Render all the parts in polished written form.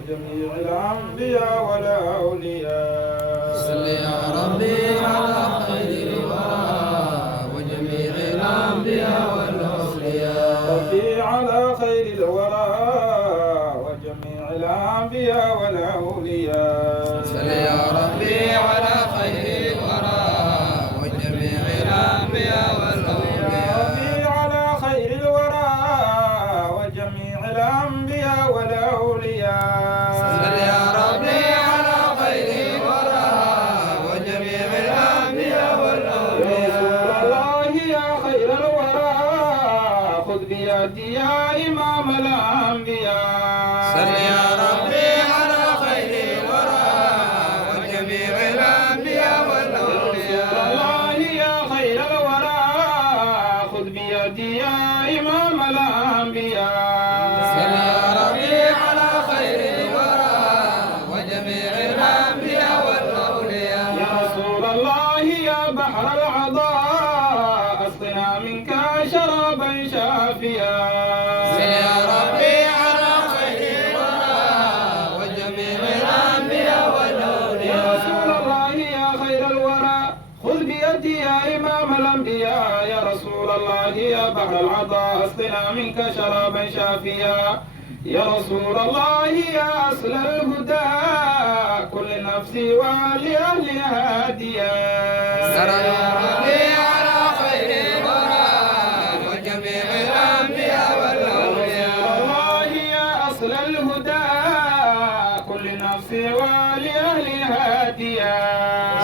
وجميع الأنبياء والأولياء. صل يا ربي على خير الورى وجميع الأنبياء والأولياء. ربي على خير الورى وجميع الأنبياء والأولياء. صل يا ربي على خير الورى وجميع الأنبياء والأولياء. ربي على خير الورى وجميع الأنبياء والأولياء. صل يا ربي على خير الورى وجميع الأنبياء والأولياء. يا خير الورى خذ بيدي يا إمام الأنبياء. صل يا ربي على خير الورى وجميع الأنبياء والأولياء. يا خير الورى خذ بيدي يا إمام الأنبياء. صل يا ربي على خير الورى وجميع الأنبياء والأولياء. يا رسول الله يا بحر العطاء اسقنا منك شرابا شافيا. صل يا ربي على خير الورى وجميع الأنبياء والأولياء. يا رسول الله يا خير الورى خذ بيدي يا إمام الأنبياء. يا رسول الله يا بحر العطاء اسقنا منك شرابا شافيا. يا رسول الله يا أصل الهدى كل نفسي ولأهلها هاديا. صل يا ربي على خير الورى وجميع الأنبياء والأولياء. الله يا أصل الهدى كل نفسي ولأهلها هاديا.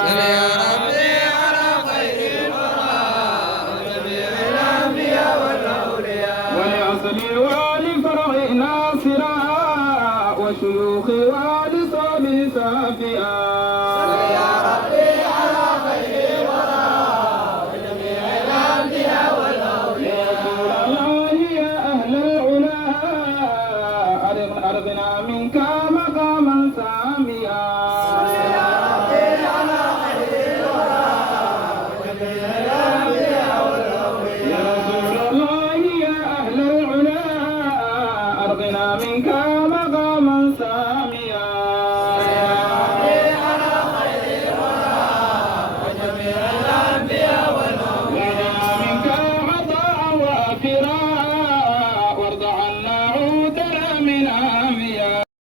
صل يا ربي على خير الورى وجميع الأنبياء والأولياء. ولأصل ولفرع ناصرا وشيوخ ولصحب سافئا.